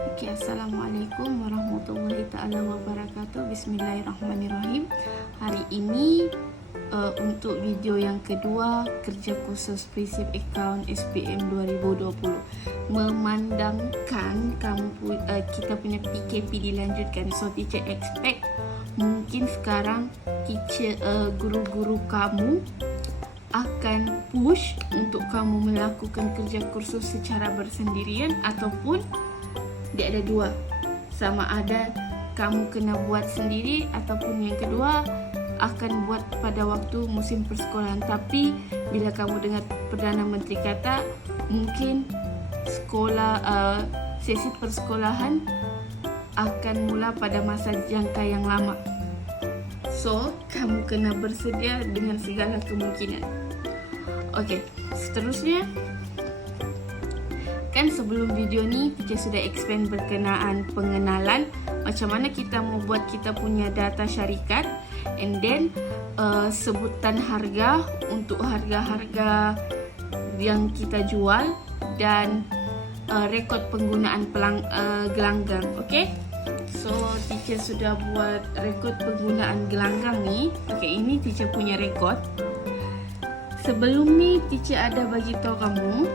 Assalamualaikum warahmatullahi ta'ala wabarakatuh. Bismillahirrahmanirrahim. Hari ini untuk video yang kedua, kerja kursus Prinsip Akaun SPM 2020. Memandangkan kita punya PKP dilanjutkan, so teacher expect mungkin sekarang guru-guru kamu akan push untuk kamu melakukan kerja kursus secara bersendirian ataupun dia ada dua, sama ada kamu kena buat sendiri ataupun yang kedua akan buat pada waktu musim persekolahan. Tapi bila kamu dengar Perdana Menteri kata mungkin sesi persekolahan akan mula pada masa jangka yang lama, so kamu kena bersedia dengan segala kemungkinan. Okey, seterusnya kan sebelum video ni teacher sudah explain berkenaan pengenalan macam mana kita mau buat kita punya data syarikat, and then sebutan harga untuk harga-harga yang kita jual dan rekod penggunaan gelanggang. Okey, so teacher sudah buat rekod penggunaan gelanggang ni. Okey, ini teacher punya rekod. Sebelum ni teacher ada bagi tahu kamu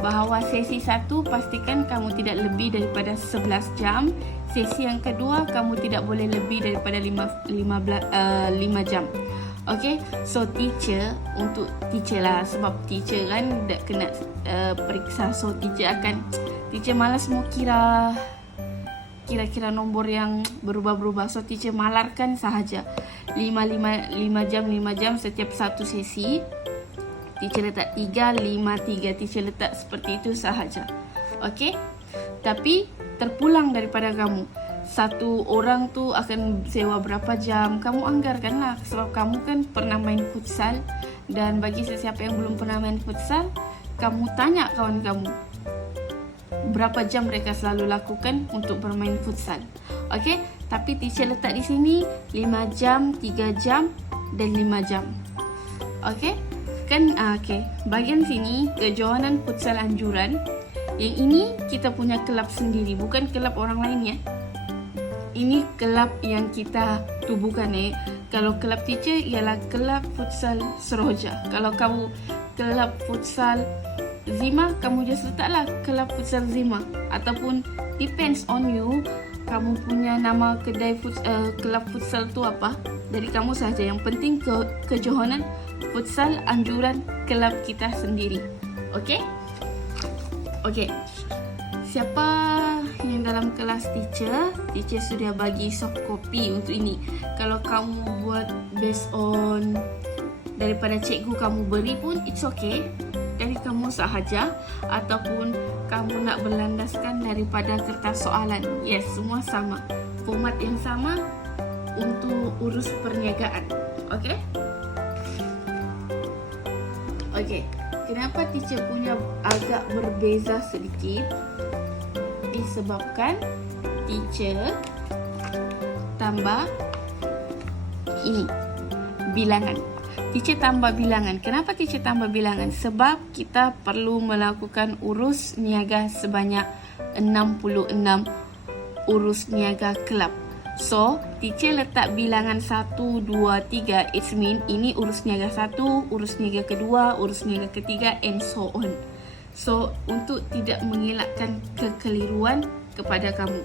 bahawa sesi 1 pastikan kamu tidak lebih daripada 11 jam. Sesi yang kedua kamu tidak boleh lebih daripada 5 jam. Okey, so teacher lah, sebab teacher kan dah kena periksa, so teacher malas mau kira-kira nombor yang berubah-berubah, so teacher malarkan sahaja 5 jam setiap satu sesi. Teacher letak 3, 5, 3. Teacher letak seperti itu sahaja. Okey? Tapi terpulang daripada kamu. Satu orang tu akan sewa berapa jam, kamu anggarkanlah. Sebab kamu kan pernah main futsal, dan bagi sesiapa yang belum pernah main futsal, kamu tanya kawan kamu berapa jam mereka selalu lakukan untuk bermain futsal. Okey? Tapi teacher letak di sini 5 jam, 3 jam dan 5 jam. Okey? Okey, bahagian sini kejohanan futsal anjuran. Yang ini kita punya kelab sendiri, bukan kelab orang lain ya. Ini kelab yang kita tubuhkan Kalau kelab teacher ialah kelab futsal Seroja. Kalau kamu kelab futsal Zima, kamu just letaklah kelab futsal Zima. Ataupun depends on you, kamu punya nama kedai kelab futsal tu apa, dari kamu saja. Yang penting kejohanan futsal anjuran kelab kita sendiri. Okey? Okey. Siapa yang dalam kelas teacher sudah bagi soft copy untuk ini. Kalau kamu buat based on daripada cikgu kamu beri pun it's okay, dari kamu sahaja, ataupun kamu nak berlandaskan daripada kertas soalan. Yes, semua sama. Format yang sama untuk urus perniagaan. Okey? Okey, kenapa teacher punya agak berbeza sedikit? Disebabkan teacher tambah ini bilangan. Teacher tambah bilangan. Kenapa teacher tambah bilangan? Sebab kita perlu melakukan urus niaga sebanyak 66 urus niaga kelab. So, teacher letak bilangan 1, 2, 3. It mean ini urus niaga 1, urus niaga kedua, urus niaga ketiga, and so on. So, untuk tidak mengelakkan kekeliruan kepada kamu.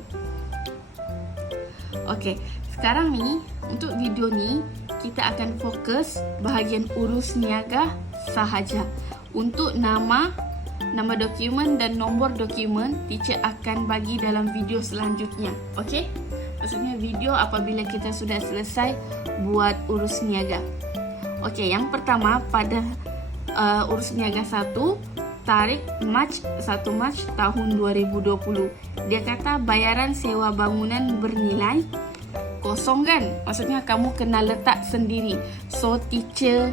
Okey, sekarang ni untuk video ni kita akan fokus bahagian urus niaga sahaja. Untuk nama dokumen dan nombor dokumen teacher akan bagi dalam video selanjutnya. Okey? Maksudnya video apabila kita sudah selesai buat urus niaga. Okey, yang pertama pada urus niaga 1, tarikh 1 Mac tahun 2020. Dia kata bayaran sewa bangunan bernilai kosong kan? Maksudnya kamu kena letak sendiri. So teacher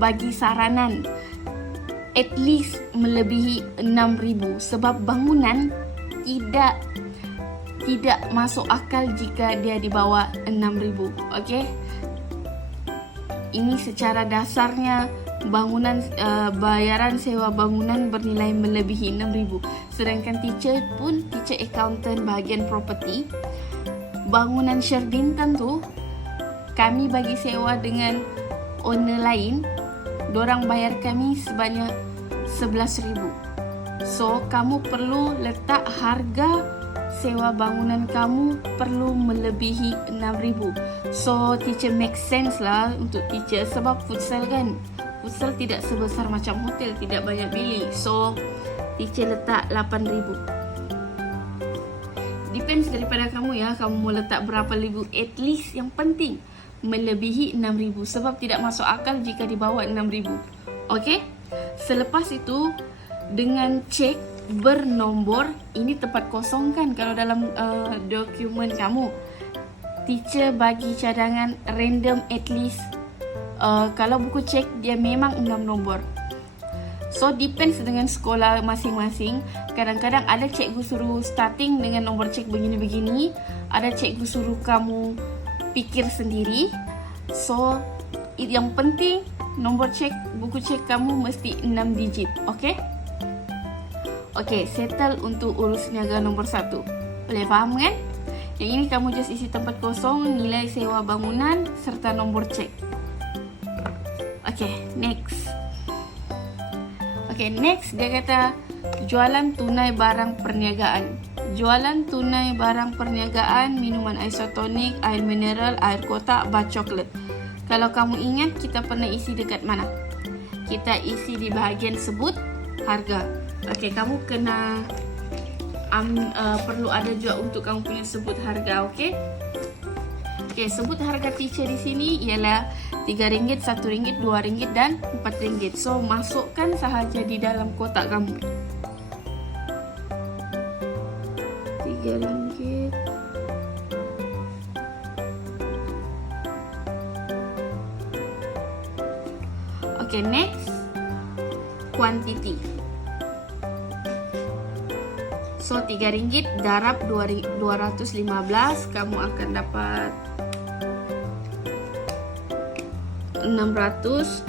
bagi saranan at least melebihi 6,000 sebab bangunan tidak masuk akal jika dia di bawah 6,000. Okey? Ini secara dasarnya bayaran sewa bangunan bernilai melebihi 6,000. Sedangkan teacher accountant bahagian property, bangunan Sherbintan tu kami bagi sewa dengan owner lain, dorang bayar kami sebanyak 11,000. So kamu perlu letak harga sewa bangunan kamu perlu melebihi 6,000. So teacher make sense lah untuk teacher, sebab futsal kan, futsal tidak sebesar macam hotel, tidak banyak bilik. So teacher letak 8,000. Depends daripada kamu ya, kamu mau letak berapa ribu. At least yang penting melebihi 6,000, sebab tidak masuk akal jika di bawah 6,000. Okay? Selepas itu dengan cek bernombor, ini tempat kosong kan kalau dalam dokumen kamu. Teacher bagi cadangan random at least. Kalau buku cek dia memang 6 nombor. So depends dengan sekolah masing-masing. Kadang-kadang ada cikgu suruh starting dengan nombor cek begini-begini, ada cikgu suruh kamu pikir sendiri. So yang penting nombor cek buku cek kamu mesti 6 digit. Okay? Okay, settle untuk urus niaga nombor 1. Boleh faham kan? Yang ini kamu just isi tempat kosong, nilai sewa bangunan serta nombor cek. Okay, next. Okay, next dia kata jualan tunai barang perniagaan. Jualan tunai barang perniagaan, minuman isotonik, air mineral, air kotak, bar coklat. Kalau kamu ingat, kita pernah isi dekat mana? Kita isi di bahagian sebut harga. Okey, kamu kena perlu ada juga untuk kamu punya sebut harga, okey? Okey, sebut harga teacher di sini ialah RM3, RM1, RM2 dan RM4. So, masukkan sahaja di dalam kotak kamu. RM3. Okey, next. Quantity. So RM3 darab 215, kamu akan dapat 645.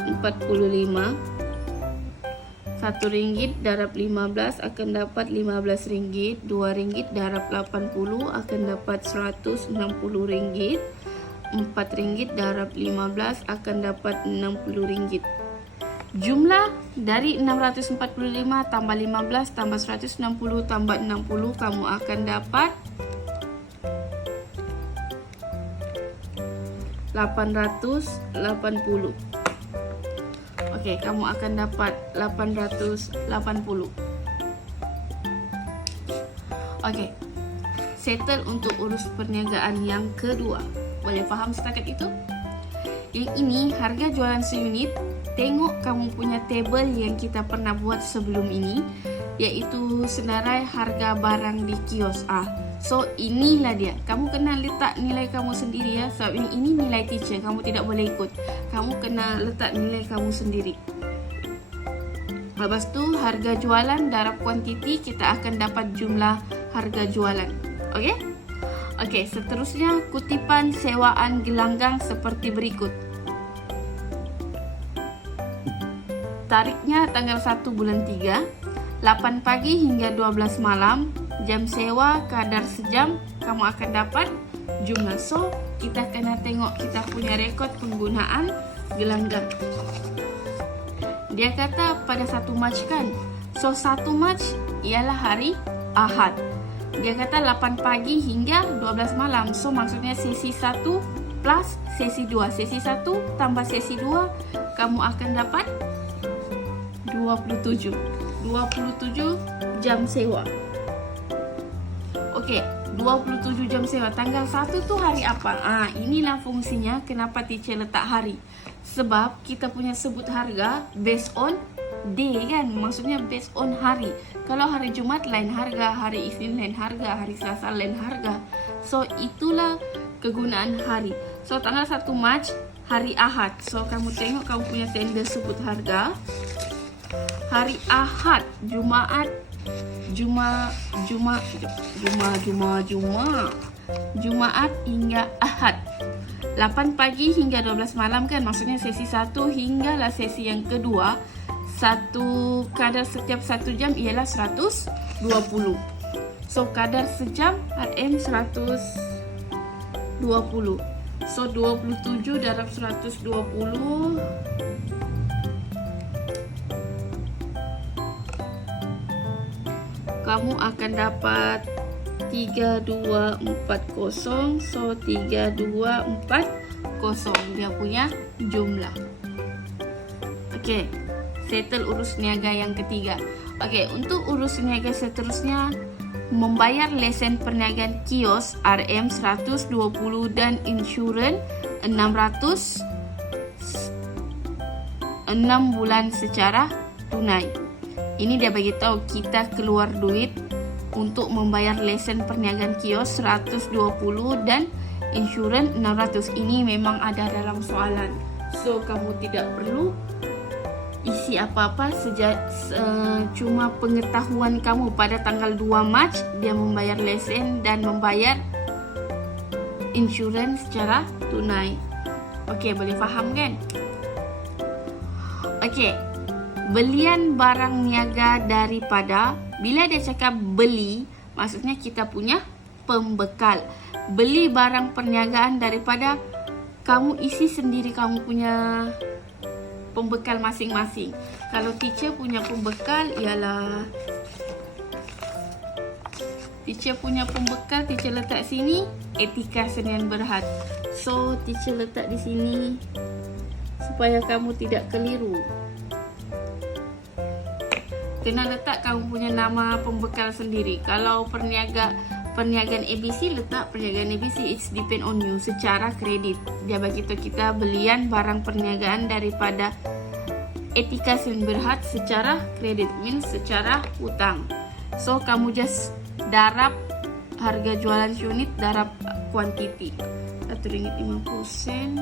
RM1 darab 15 akan dapat RM15. RM2 darab 80 akan dapat RM160. RM4 darab 15 akan dapat RM60. Jumlah dari 645 tambah 15 tambah 160 tambah 60, kamu akan dapat 880. Okey, kamu akan dapat 880. Okey. Settle untuk urus perniagaan yang kedua. Boleh faham setakat itu? Yang ini harga jualan seunit. Tengok kamu punya table yang kita pernah buat sebelum ini, iaitu senarai harga barang di kios. So inilah dia. Kamu kena letak nilai kamu sendiri ya. Sebab ini nilai teacher, kamu tidak boleh ikut. Kamu kena letak nilai kamu sendiri. Lepas tu harga jualan darab kuantiti, kita akan dapat jumlah harga jualan. Okey? Okey, seterusnya kutipan sewaan gelanggang seperti berikut. Tariknya tanggal 1 bulan 3, 8 pagi hingga 12 malam, jam sewa kadar sejam, kamu akan dapat jumlah. So, kita kena tengok kita punya rekod penggunaan gelanggang. Dia kata pada 1 Mac kan. So, 1 Mac ialah hari Ahad. Dia kata 8 pagi hingga 12 malam. So, maksudnya sesi 1 plus sesi 2. Sesi 1 tambah sesi 2, kamu akan dapat 27 jam sewa. Okey, 27 jam sewa. Tanggal 1 tu hari apa? Inilah fungsinya kenapa teacher letak hari. Sebab kita punya sebut harga based on day kan. Maksudnya based on hari. Kalau hari Jumaat lain harga, hari Isnin lain harga, hari Selasa lain harga. So itulah kegunaan hari. So tanggal 1 Mac hari Ahad. So kamu tengok kamu punya tender sebut harga. Hari Ahad, Jumaat hingga Ahad. 8 pagi hingga 12 malam kan, maksudnya sesi 1 hinggalah sesi yang kedua, satu kadar setiap 1 jam ialah 120. So kadar sejam RM 120. So 27 darab 120 kamu akan dapat 3240. So 3240 dia punya jumlah. Okey, settle urus niaga yang ketiga. Okey, untuk urus niaga seterusnya, membayar lesen perniagaan kios RM 120 dan insurans 600 6 bulan secara tunai. Ini dia bagi tahu kita keluar duit untuk membayar lesen perniagaan kios 120 dan insurans 600. Ini memang ada dalam soalan. So kamu tidak perlu isi apa-apa, cuma pengetahuan kamu pada tanggal 2 Mac dia membayar lesen dan membayar insurans secara tunai. Okey, boleh faham kan? Okey, belian barang niaga daripada, bila dia cakap beli, maksudnya kita punya pembekal. Beli barang perniagaan daripada, kamu isi sendiri kamu punya pembekal masing-masing. Kalau teacher punya pembekal ialah, teacher letak sini etika senian Berhad. So teacher letak di sini supaya kamu tidak keliru. Kena letak kamu punya nama pembekal sendiri. Kalau perniagaan ABC, letak perniagaan ABC. It's depend on you. Secara kredit, dia bagi tahu kita belian barang perniagaan daripada etika senian Berhad secara kredit, means secara hutang. So kamu just darab harga jualan unit, darab kuantiti. RM1.50.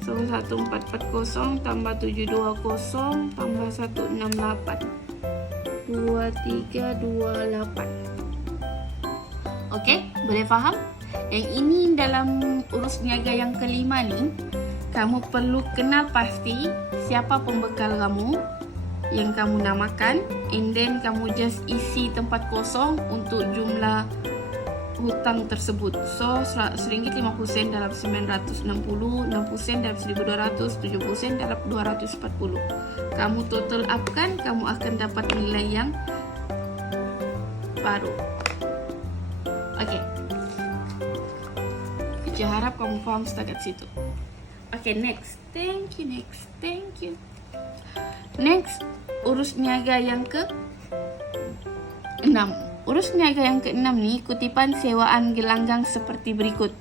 So 1440 tambah 720 tambah 168 2328. Okey, boleh faham? Yang ini dalam urus niaga yang kelima ni, kamu perlu kenal pasti siapa pembekal kamu yang kamu namakan, and then kamu just isi tempat kosong untuk jumlah hutang tersebut. So RM1.50 dalam 960, 60 sen dalam 1200, 70 sen dalam 240. Kamu total upkan, kamu akan dapat nilai yang baru. Okey, saya harap kamu faham setakat situ. Okey, next. Thank you. Next, urus niaga yang ke-6. Urus niaga yang ke-6 ni, kutipan sewaan gelanggang seperti berikut.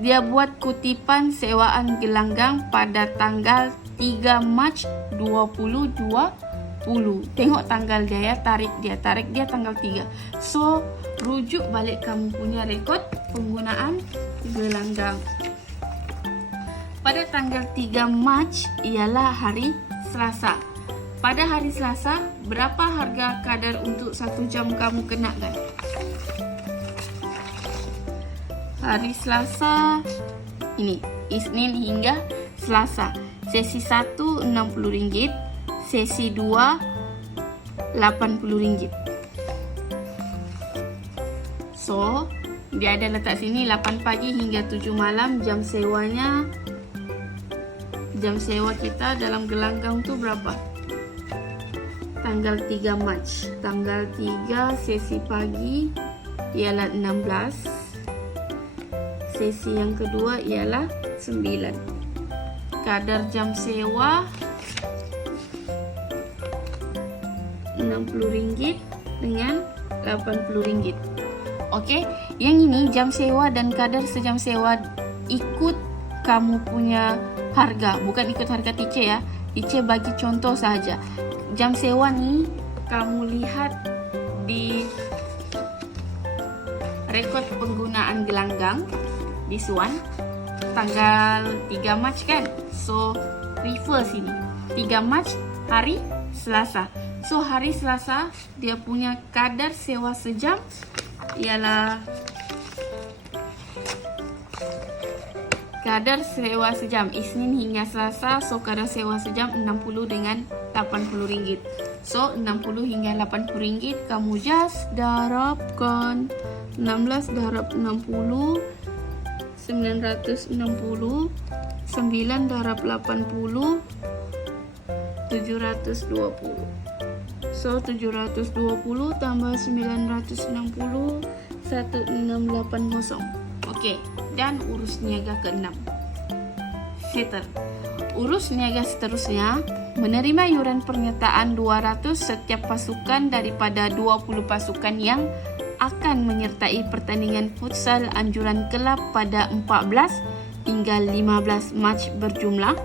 Dia buat kutipan sewaan gelanggang pada tanggal 3 Mac 2020. Tengok tanggal dia ya, tarik dia tanggal 3. So, rujuk balik kamu punya rekod penggunaan gelanggang. Pada tanggal 3 Mac ialah hari Selasa. Pada hari Selasa, berapa harga kadar untuk 1 jam kamu kenakan? Hari Selasa ini, Isnin hingga Selasa. Sesi 1 RM60, sesi 2 RM80. So, dia ada letak sini 8 pagi hingga 7 malam. Jam sewanya, jam sewa kita dalam gelanggang tu berapa? Tanggal 3 Mac. Tanggal 3 sesi pagi ialah 16. Sesi yang kedua ialah 9. Kadar jam sewa RM60 dengan RM80. Okey, yang ini jam sewa dan kadar sejam sewa ikut kamu punya harga, bukan ikut harga teacher ya. Teacher bagi contoh sahaja. Jam sewa ni kamu lihat di rekod penggunaan gelanggang. This one. Tanggal 3 Mac kan? So, refer sini. 3 Mac hari Selasa. So, hari Selasa dia punya kadar sewa sejam ialah kadar sewa sejam Isnin hingga Selasa. So, kadar sewa sejam 60 dengan 80 ringgit. So, 60 hingga 80 ringgit kamu just darabkan 16 darab 60 960 9 darab 80 720. So 720 tambah 960 1680. Okey, dan urus niaga ke-6. Settle. Urus niaga seterusnya, menerima yuran penyertaan 200 setiap pasukan daripada 20 pasukan yang akan menyertai pertandingan futsal anjuran kelab pada 14 hingga 15 Mac berjumlah.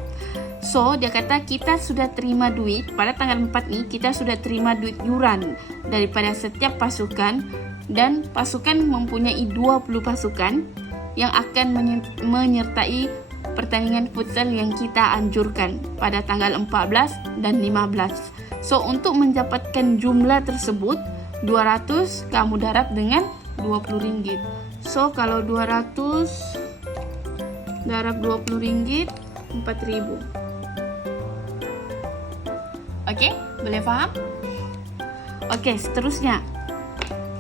So, dia kata kita sudah terima duit pada tanggal 4 ni, kita sudah terima duit yuran daripada setiap pasukan, dan pasukan mempunyai 20 pasukan yang akan menyertai pertandingan futsal yang kita anjurkan pada tanggal 14 dan 15. So, untuk mendapatkan jumlah tersebut 200 kamu darab dengan 20 ringgit. So, kalau 200 darab 20 ringgit 4,000. Okey, boleh faham? Okey, seterusnya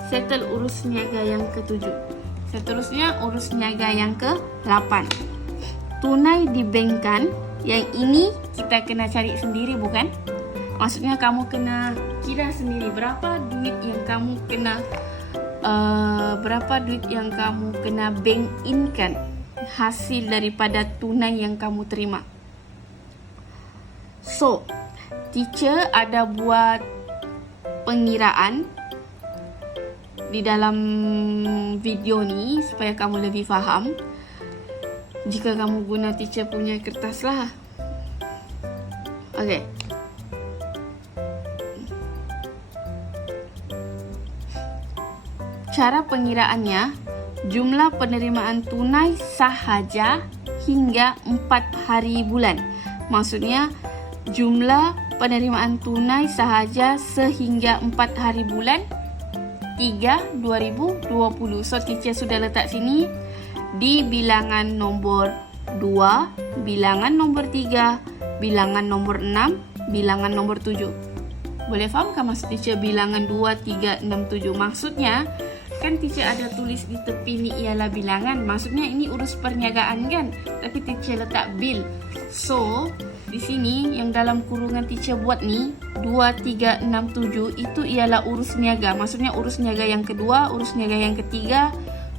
settle urus niaga yang ke-7. Seterusnya urus niaga yang ke-8. Tunai dibankkan. Yang ini kita kena cari sendiri, bukan? Maksudnya kamu kena kira sendiri berapa duit yang kamu kena bank in-kan hasil daripada tunai yang kamu terima. So, teacher ada buat pengiraan di dalam video ni supaya kamu lebih faham. Jika kamu guna teacher punya kertas lah. Okey. Cara pengiraannya, jumlah penerimaan tunai sahaja hingga 4 hari bulan. Maksudnya, jumlah penerimaan tunai sahaja sehingga 4 hari bulan 3 2020. So, teacher sudah letak sini di bilangan nombor 2, bilangan nombor 3, bilangan nombor 6, bilangan nombor 7. Boleh faham kan maksud teacher bilangan 2, 3, 6, 7? Maksudnya, kan teacher ada tulis di tepi ni ialah bilangan. Maksudnya ini urus perniagaan kan? Tapi teacher letak bil. So, di sini yang dalam kurungan teacher buat ni 2, 3, 6, 7 itu ialah urus niaga. Maksudnya urus niaga yang kedua, urus niaga yang ketiga,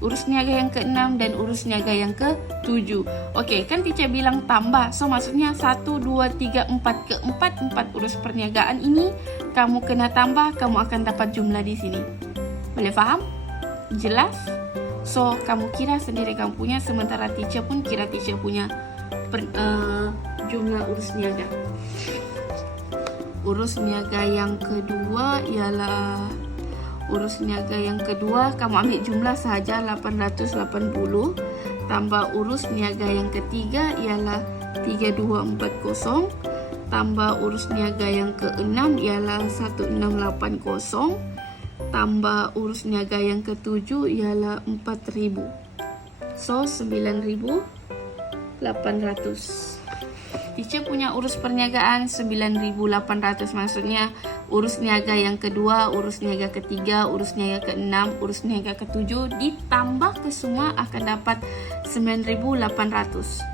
urus niaga yang ke-6 dan urus niaga yang ke-7. Okey, kan teacher bilang tambah. So, maksudnya 1, 2, 3, 4 ke-4, 4 urus perniagaan ini kamu kena tambah, kamu akan dapat jumlah di sini. Boleh faham? Jelas? So, kamu kira sendiri kamu punya, sementara teacher pun kira teacher punya jumlah urus niaga. Urus niaga yang kedua ialah kamu ambil jumlah sahaja 880 tambah urus niaga yang ketiga ialah 3240 tambah urus niaga yang ke-6 ialah 1680 tambah urus niaga yang ke-7 ialah 4,000. So, 9,800. Teacher punya urus perniagaan 9,800. Maksudnya urus niaga yang kedua, urus niaga ketiga, urus niaga ke-6, urus niaga ke-7 ditambah ke semua akan dapat 9,800.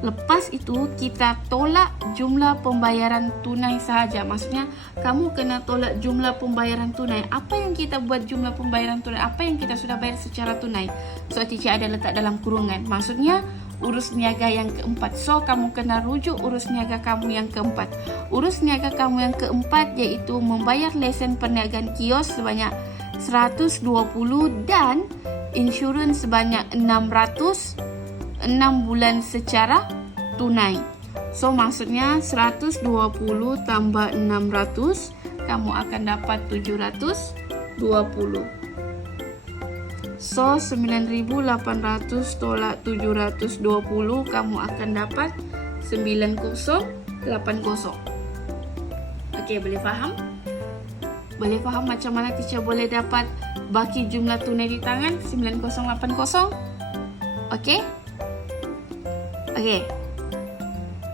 Lepas itu kita tolak jumlah pembayaran tunai sahaja. Maksudnya kamu kena tolak jumlah pembayaran tunai. Apa yang kita buat jumlah pembayaran tunai? Apa yang kita sudah bayar secara tunai? So, teacher ada letak dalam kurungan. Maksudnya urus niaga yang keempat. So, kamu kena rujuk urus niaga kamu yang keempat. Urus niaga kamu yang keempat iaitu membayar lesen perniagaan kios sebanyak 120 dan insurans sebanyak 600 6 bulan secara tunai. So, maksudnya 120 tambah 600 kamu akan dapat 720. So 9.800 tolak 720, kamu akan dapat 9080. Okey, boleh faham? Boleh faham macam mana teacher boleh dapat baki jumlah tunai di tangan 9080? Okey? Okey.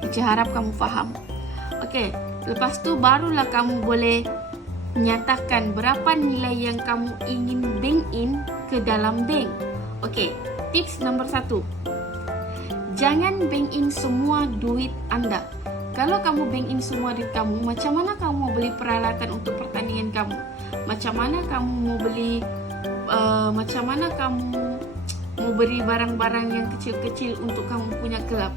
Teacher harap kamu faham. Okey, lepas tu barulah kamu boleh nyatakan berapa nilai yang kamu ingin bank in ke dalam bank. Okey, tips nombor 1. Jangan bank in semua duit anda. Kalau kamu bank in semua duit kamu, macam mana kamu mau beli peralatan untuk pertandingan kamu? Macam mana kamu mau beli macam mana kamu mau beli barang-barang yang kecil-kecil untuk kamu punya kelab?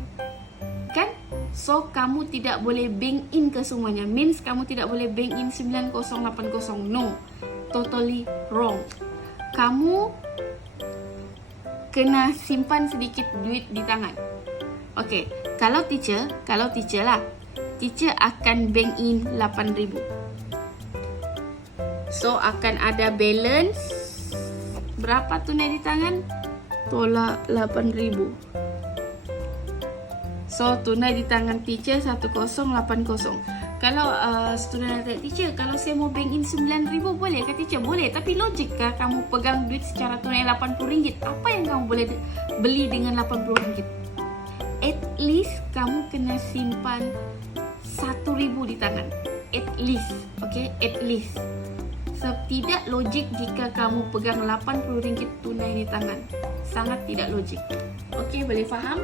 Kan? So, kamu tidak boleh bank in ke semuanya. Means kamu tidak boleh bank in 9080. No. Totally wrong. Kamu kena simpan sedikit duit di tangan. Okey, kalau teacher lah, teacher akan bank in 8,000. So, akan ada balance berapa tunai di tangan? Tolak 8,000. So, tunai di tangan teacher 1080. Kalau student tanya, teacher, kalau saya mau bank in 9,000 boleh ke teacher? Boleh, tapi logik kah kamu pegang duit secara tunai RM80? Apa yang kamu boleh beli dengan RM80? At least kamu kena simpan 1,000 di tangan. At least, okay? At least. So, tidak logik jika kamu pegang RM80 tunai di tangan. Sangat tidak logik. Okay, boleh faham?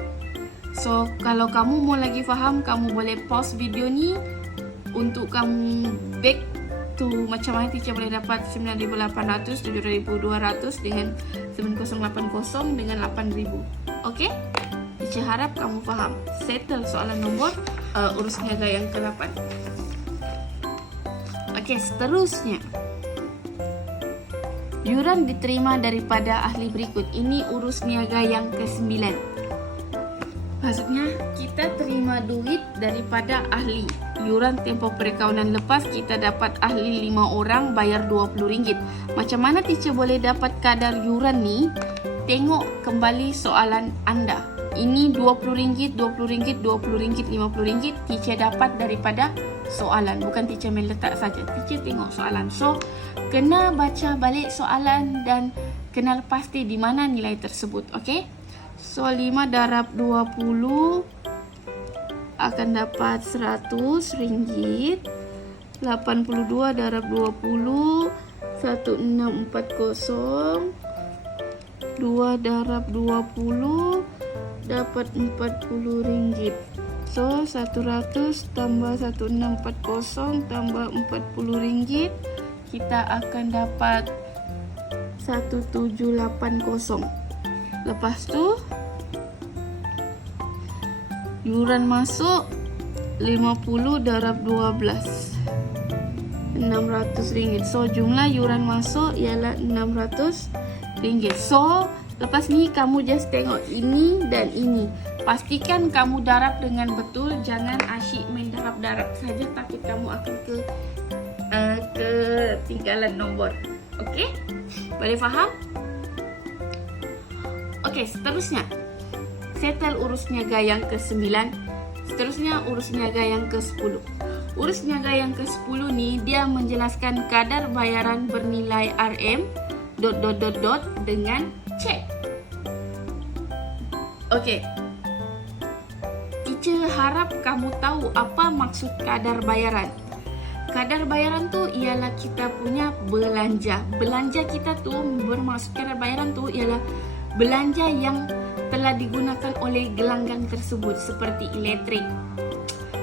So, kalau kamu mau lagi faham, kamu boleh pause video ni untuk kamu back to macam mana teacher boleh dapat 9.800, 7.200 dengan 9080 dengan 8,000. Okay? Teacher harap kamu faham. Settle soalan nombor urus niaga yang ke-8. Okay, seterusnya. Yuran diterima daripada ahli berikut. Ini urus niaga yang ke-9. Maksudnya, kita terima duit daripada ahli. Yuran tempoh perkawinan lepas, kita dapat ahli 5 orang bayar RM20. Macam mana teacher boleh dapat kadar yuran ni? Tengok kembali soalan anda. Ini RM20, RM20, RM20, RM50. Teacher dapat daripada soalan. Bukan teacher main letak saja. Teacher tengok soalan. So, kena baca balik soalan dan kenal pasti di mana nilai tersebut. Okay? So, 5 darab 20 akan dapat RM100. 82 darab 20, 1640. 2 darab 20 dapat RM40. So, 100 tambah 1640 tambah RM40. Kita akan dapat 1780. Lepas tu yuran masuk 50 darab 12, RM600. So, jumlah yuran masuk ialah RM600. So, lepas ni kamu just tengok ini dan ini. Pastikan kamu darab dengan betul. Jangan asyik main darab-darab saja, takut kamu akan ketinggalan nombor. Okey? Boleh faham? Okey, seterusnya. Settle urus niaga yang ke-9. Seterusnya urus niaga yang ke-10. Urus niaga yang ke-10 ni dia menjelaskan kadar bayaran bernilai RM ... dengan cek. Okey. Teacher harap kamu tahu apa maksud kadar bayaran. Kadar bayaran tu ialah kita punya belanja. Belanja kita tu bermaksud kadar bayaran tu ialah belanja yang telah digunakan oleh gelanggang tersebut, seperti elektrik,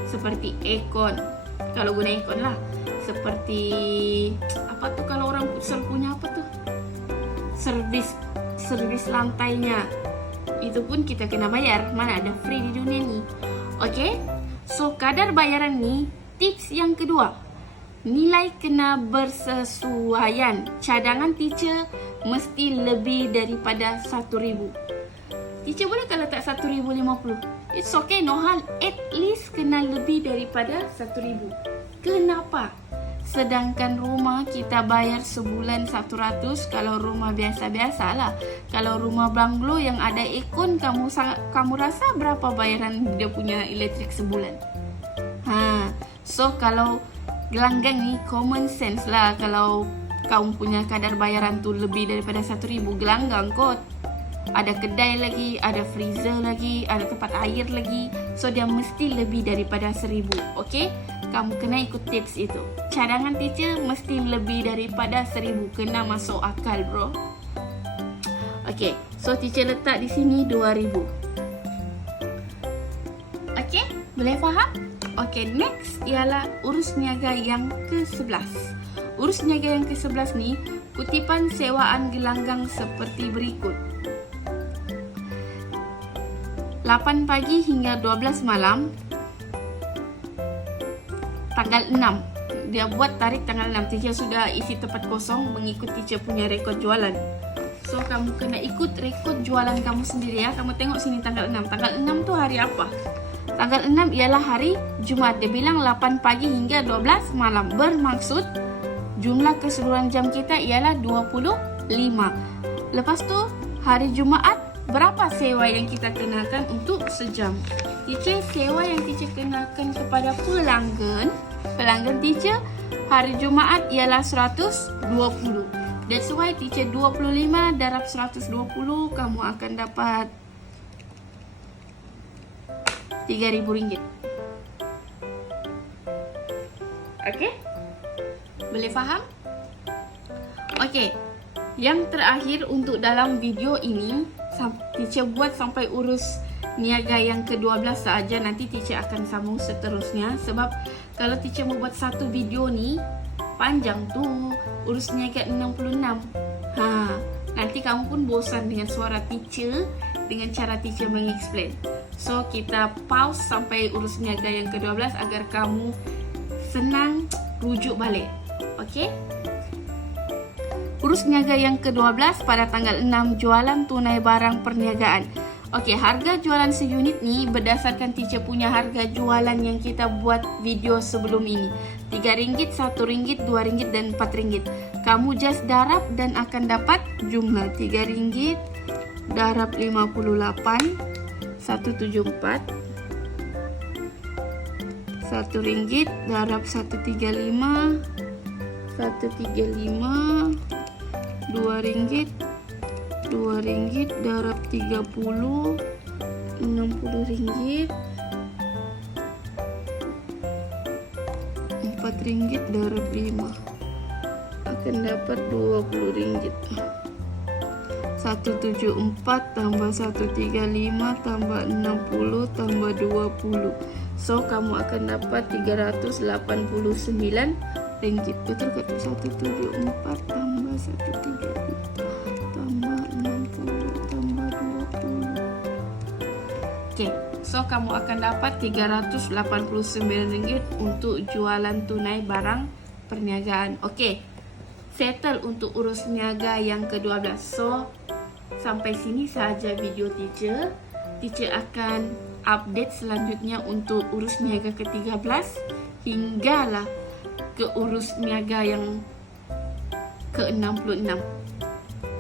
seperti aircon, kalau guna aircon lah, seperti apa tu kalau orang futsal punya apa tu, servis lantainya, itu pun kita kena bayar. Mana ada free di dunia ni. Okay, so kadar bayaran ni tips yang kedua, nilai kena bersesuaian. Cadangan teacher mesti lebih daripada 1,000. Teacher boleh kalau tak 1,050? It's okay, no hal. At least kena lebih daripada 1,000. Kenapa? Sedangkan rumah kita bayar sebulan 100. Kalau rumah biasa-biasa lah. Kalau rumah banglo yang ada aircon, kamu rasa berapa bayaran dia punya elektrik sebulan? So kalau gelanggang ni common sense lah. Kalau kamu punya kadar bayaran tu lebih daripada 1,000 gelanggang kot. Ada kedai lagi, ada freezer lagi, ada tempat air lagi. So dia mesti lebih daripada 1,000. Okay? Kamu kena ikut tips itu. Cadangan teacher mesti lebih daripada 1,000. Kena masuk akal bro. Okay, so teacher letak di sini 2,000. Okay, boleh faham? Okay, next ialah urus niaga yang ke-11. Urus niaga yang ke-11 ni, kutipan sewaan gelanggang seperti berikut. 8 pagi hingga 12 malam, tanggal 6. Dia buat tarikh tanggal 6. Teacher sudah isi tempat kosong mengikut teacher punya rekod jualan. So kamu kena ikut rekod jualan kamu sendiri ya. Kamu tengok sini tanggal 6. Tanggal 6 tu hari apa? Tanggal 6 ialah hari Jumaat. Dia bilang 8 pagi hingga 12 malam. Bermaksud jumlah keseluruhan jam kita ialah 25. Lepas tu hari Jumaat, berapa sewa yang kita kenakan untuk sejam? Teacher, sewa yang teacher kenakan kepada pelanggan teacher hari Jumaat ialah 120. That's why teacher 25 darab 120, kamu akan dapat RM3,000. Okay? Boleh faham? Okay. Yang terakhir untuk dalam video ini, teacher buat sampai urus niaga yang ke-12 saja. Nanti teacher akan sambung seterusnya. Sebab kalau teacher mau buat satu video ni panjang tu, urus niaga 66. Nanti kamu pun bosan dengan suara teacher, dengan cara teacher mengexplain. So kita pause sampai urus niaga yang ke-12 agar kamu senang rujuk balik. Okay? Urus niaga yang ke-12 pada tanggal 6, jualan tunai barang perniagaan. Okey, harga jualan seunit ni berdasarkan teacher punya harga jualan yang kita buat video sebelum ini. RM3, RM1, RM2 dan RM4. Kamu just darab dan akan dapat jumlah RM3 darab 58 174, RM1 darab 135 135, RM2 darab 30 RM60, RM4 darab 5 akan dapat RM20. 174 tambah 135 tambah 60 tambah 20. So kamu akan dapat RM389. Betul ke? 174 tambah 135 tambah 60 tambah 20. Okay, so kamu akan dapat RM389 untuk jualan tunai barang perniagaan. Okay, settle untuk urus niaga yang ke-12. So sampai sini saja video teacher. Teacher akan update selanjutnya untuk urus niaga ke-13 hinggalah ke urus niaga yang ke-66.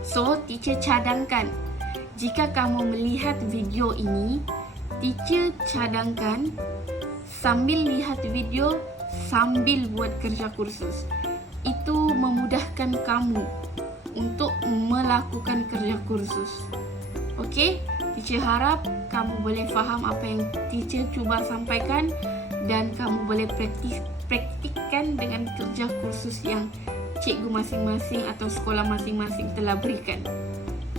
So, teacher cadangkan, jika kamu melihat video ini, teacher cadangkan sambil lihat video, sambil buat kerja kursus. Itu memudahkan kamu untuk melakukan kerja kursus. Okey? Teacher harap kamu boleh faham apa yang teacher cuba sampaikan dan kamu boleh praktikkan dengan kerja kursus yang cikgu masing-masing atau sekolah masing-masing telah berikan.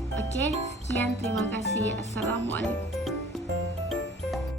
Okey, sekian, terima kasih. Assalamualaikum.